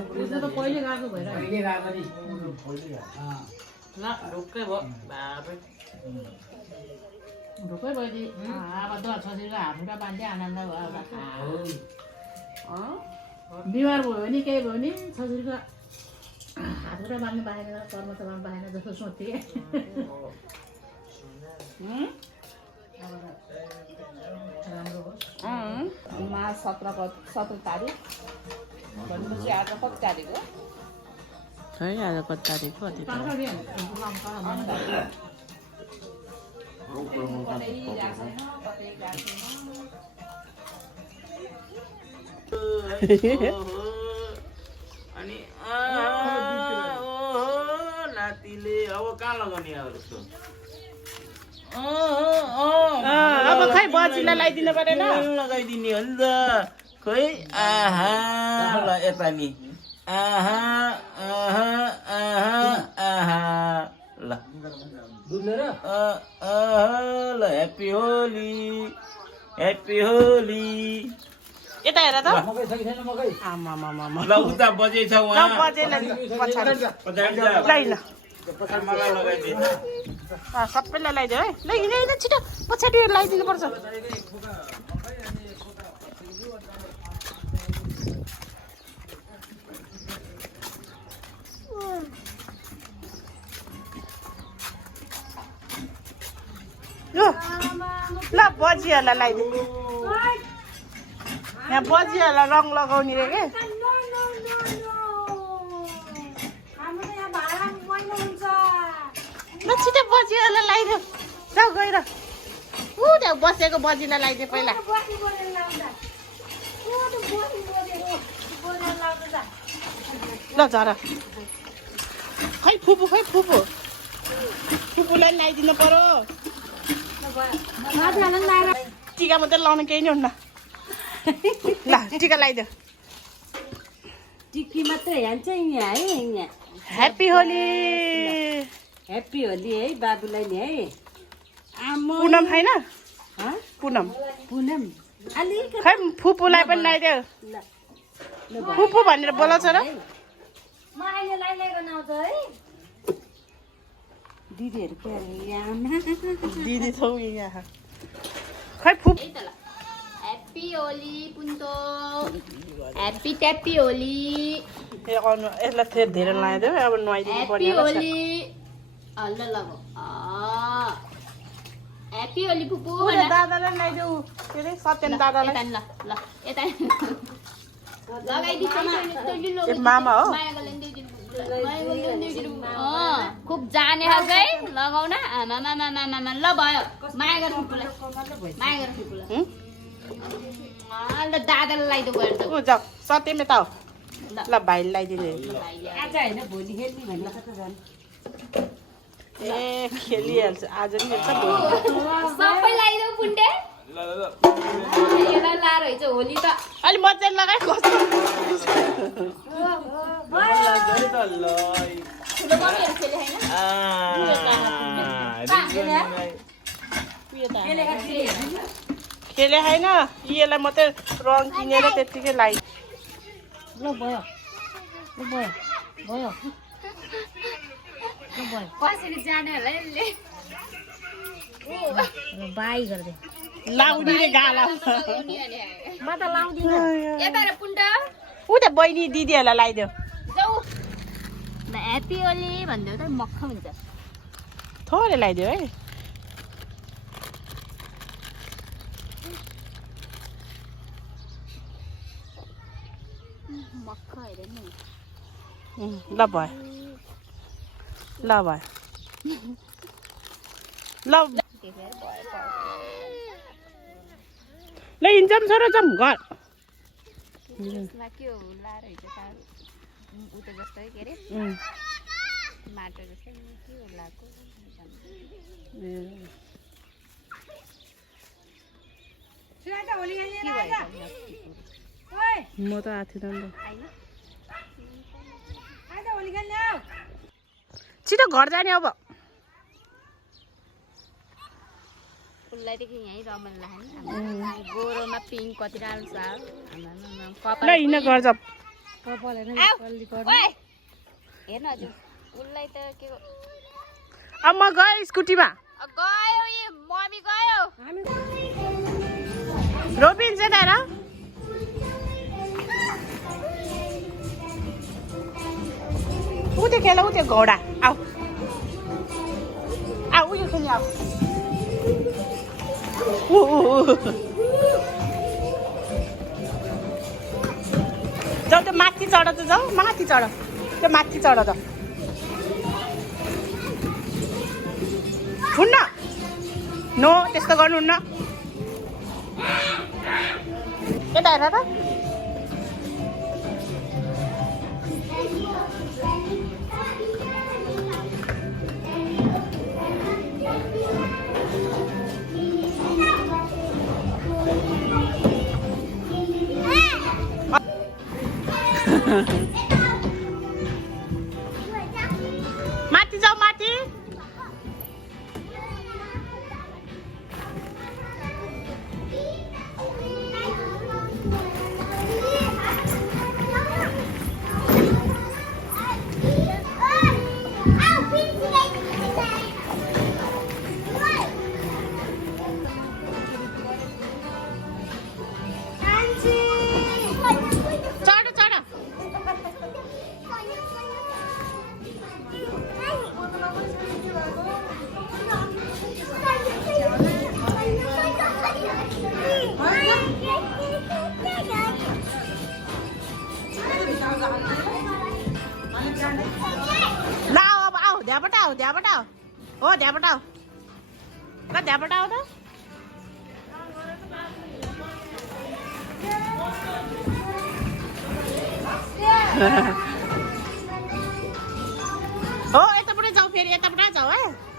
त पहिले गएको भएर पहिले गएको नि ल ढुक्कै भयो बाबे ढुक्कै भयो अब त छोरीको हातुटा बाँध्दै आनन्द भयो बिमार भयो भने केही भयो भने छोरीको हातुटा बाँध्नु पाएन कर्म चलाउनु पाएन जस्तो सोच्थेँ राम्रो हो मार्च 17 तारिक भनेपछि आज कति तारिक हो खै आज कति तारिक हो कतै अनि नातिले अब कहाँ लगाउने अब जस्तो अब खै बजीलाई लगाइदिनु परेन लगाइदिने हो नि त खै आहा ल यता नि आहा आहा आहा आहा ल ल ह्याप्पी होली यता हेर त मकै छ कि छैन मकै आमामामा ल उता बजे छ उहाँ बजेलाई पछाडि ल मलाई लगाइदिनु सबैलाई लगाइदियो है ल हिँड छिटो पछाडि लगाइदिनु पर्छ ल बजीहरूलाई लगाइदिनु यहाँ बजीहरूलाई रङ लगाउने रे के ल छिटो बजीहरूलाई लगाइदियो जाऊ गएर ऊ त्यहाँ बसेको बजीलाई लगाइदियो पहिला ल झर खै फुपूलाई लगाइदिनु पर्यो टिका मात्रै लाउनु केही नै हुन्न ल टिका लगाइदियो टिक्की मात्रै हान्छ यहाँ है यहाँ ह्याप्पी होली ह्याप्पी होली है बाबुलाई नि है पुनम होइन पुनम अलिक खै फुपूलाई पनि लगाइदियो फुपू भनेर बोलाउँछ र म अहिले लाइलाइको नाउँछ है दिदीहरू के अरे यहाँ दिदी छौ यहाँ खै फुप ह्याप्पी होली पुन्तो ह्याप्पी ट्याप्पी होली यसलाई फेरि धेरै लगाइदियो अब नुहाइदिनु ह्याप्पी पर्ने होली ल लगाऊ ह्याप्पी होली पुपु दादालाई लगाइदेऊ के अरे सत्यम दादालाई ल ल यता लगाइदिन्छ मामा हो खुब जाने खालको है लगाउन आमामामामामा ल भयो माया गर फुपूलाई माया गर फुपूलाई ल दादालाई लगाइदियो गएर त ऊ जाऊ सत्यम यता हो ल भाइले लगाइदिने आज होइन भोलि खेल्ने भन्ने कता जाने ए खेलिहाल्छ आज नि हेर्छ भोलि सबै लगाइदेऊ पुन्टे यसलाई लाएर है चाहिँ होली त अलि मजाले लगाइ कस्तो ठुलो मम्मीहरू खेले होइन खेले होइन यसलाई मात्रै रङ किनेर त्यत्तिकै लगाइ ल भयो कसरी जाने होला यसले बाई गर्दै लाउने रे गाला म त लाउँदिनँ यता र पुन्ट ऊ त बहिनी दिदीहरूलाई लगाइदियो जाऊ ल ह्याप्पी होली भनिदेऊ त मक्ख हुन्छ थोरै लगाइदियो है मक्ख हेर नि ल भयो ल ल हिँड्छौँ छोरो जाउँ घर यसमा के हो लाएर हिँड्छ उता जस्तै के अरे माटो जस्तै के हो लाएको म त आएको थिएन छिटो घर जाने अब फुललाई देखि यहीँ रमाइलो लाग्यो नि गोरोमा पिङ्क कति राम्रो छ ल हिँड्न घर जाऊ हेर्न हजुर उसलाई त के अब म गएँ स्कुटीमा गयो यी मम्मी गयो रोबिन चाहिँ दादा उते खेल उते घोडा आऊ आऊ उयो खेल्ने आऊ जाऊ त्यो माथि चढ त जाऊ माथि चढ त्यो माथि चढ त हुन्न नो त्यस्तो गर्नुहुन्न यता हेर त माथि जाऊ माथि ला अब आऊ ध्याबाट आऊ हो ध्याबाट आऊ ल ध्याबाट आऊ त हो यताबाट जाऊ फेरि यताबाट जाऊ है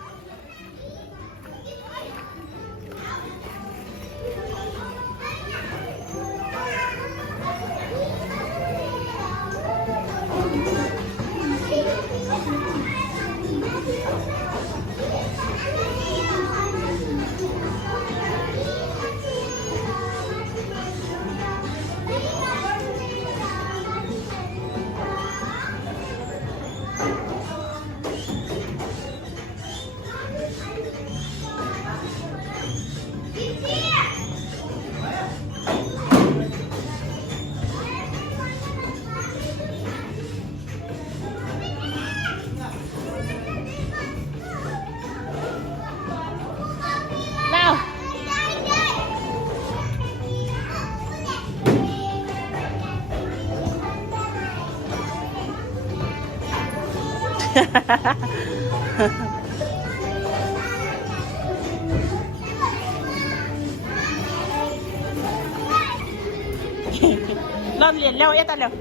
ल ल्याऊ यता ल्याऊ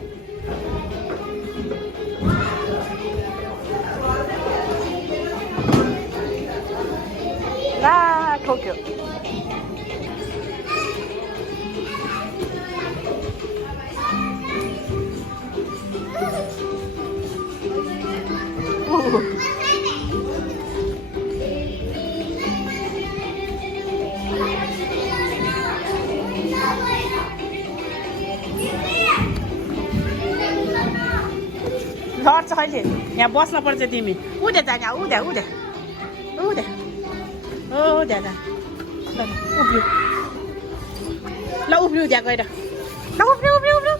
ला ठोक्यो लड्छ कहिले यहाँ बस्न पर्छ तिमी उधे जाने उधे उधे उधे ओ त्यहाँ उफ्रियो ल उफ्रियो त्यहाँ गएर ल उफ्रियो उफ्रियो उफ्रियो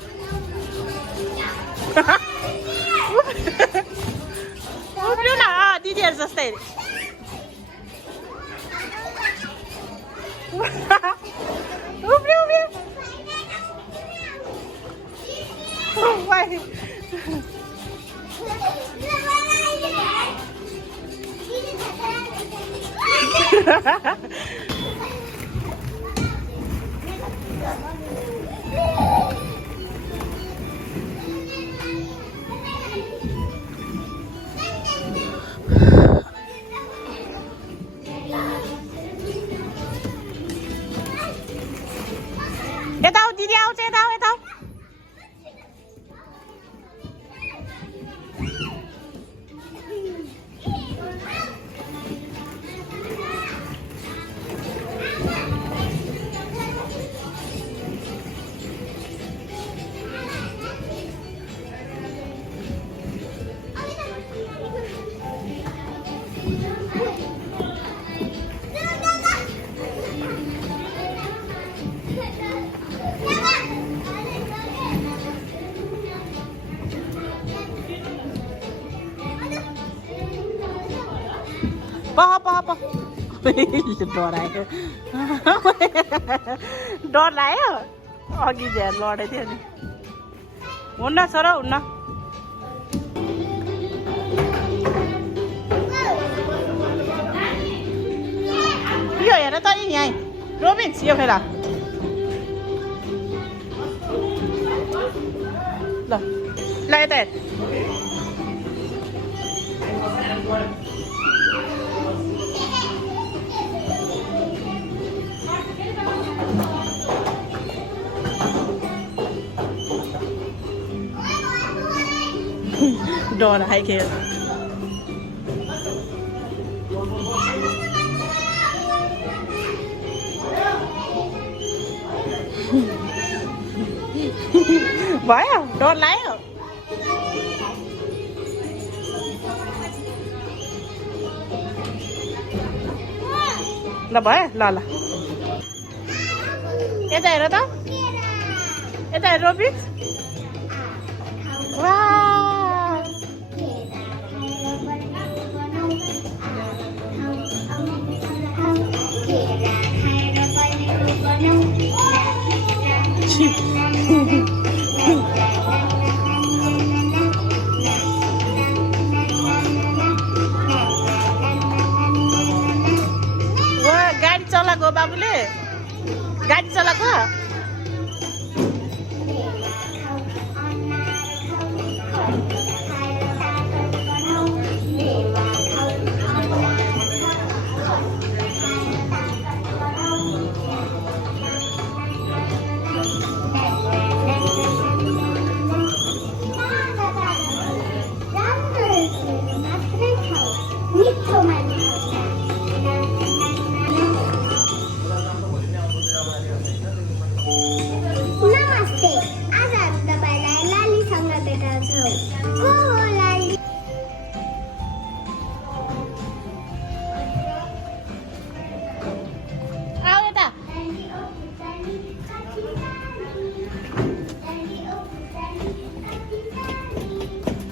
उफ्रियो न दिदीहरू जस्तै उफ्रियो उफ्रियो यता आऊ दिदी आउँछ यता आऊ यता आऊ पह पह पह डरायो डर लाग्यो अघि झ्यार लडेको थियो नि हुन्न छोरा हुन्न यो हेर त यहाँ रोबिन्स यो खेला ल ल यता हेर डर आइखेर भयो डर लाग्यो ल भयो ल ल यता हेर त यता हेर रोबिन्स वा गाडी चलाएको बाबुले गाडी चलाएको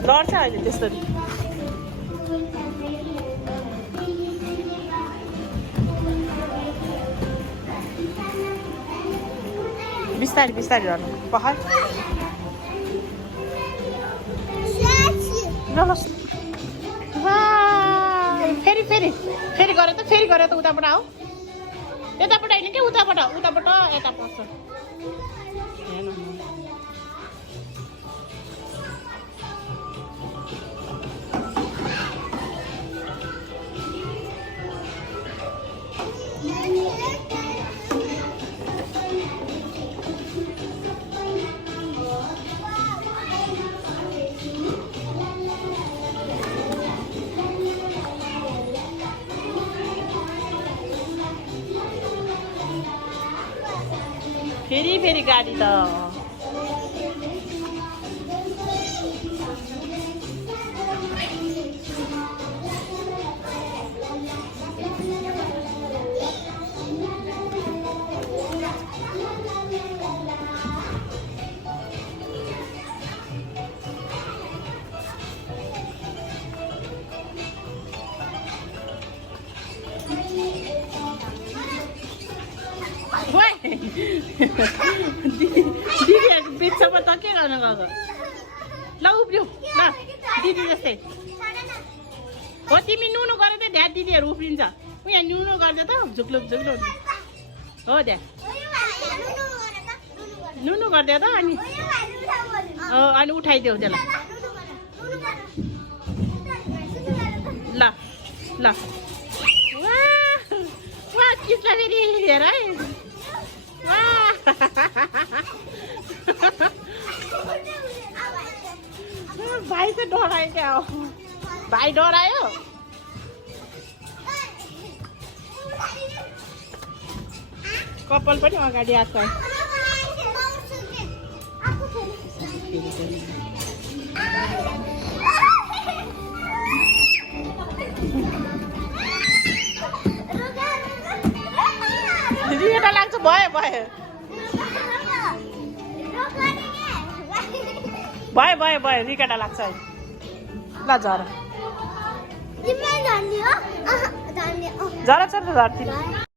डर छ अहिले त्यसरी बिस्तारै बिस्तारै गर्नु पहल फेरि फेरि फेरि गरे त उताबाट आऊ यताबाट होइन कि उताबाट यता पर्छ फेरि गाडी त दिदीहरूको बिचमा त के गर्न गएको ल उफ्रियो ल दिदी जस्तै हो तिमी नुनु गरेर त ध्यान दिदीहरू उफ्रिन्छ यहाँ नुनु गर्छ त झुक्लुक झुक्लुक हो त्यहाँ नुनु गरिदियो त अनि उठाइदेऊ त्यसलाई ल ल वा किच्ला फेरि हेर है भाइ त डरायो क्या हो भाइ डरायो कपाल पनि अगाडि आएको रिटा लाग्छ भयो भयो भयो भयो भयो रिकेटा लाग्छ ल झर जरा चढ धरती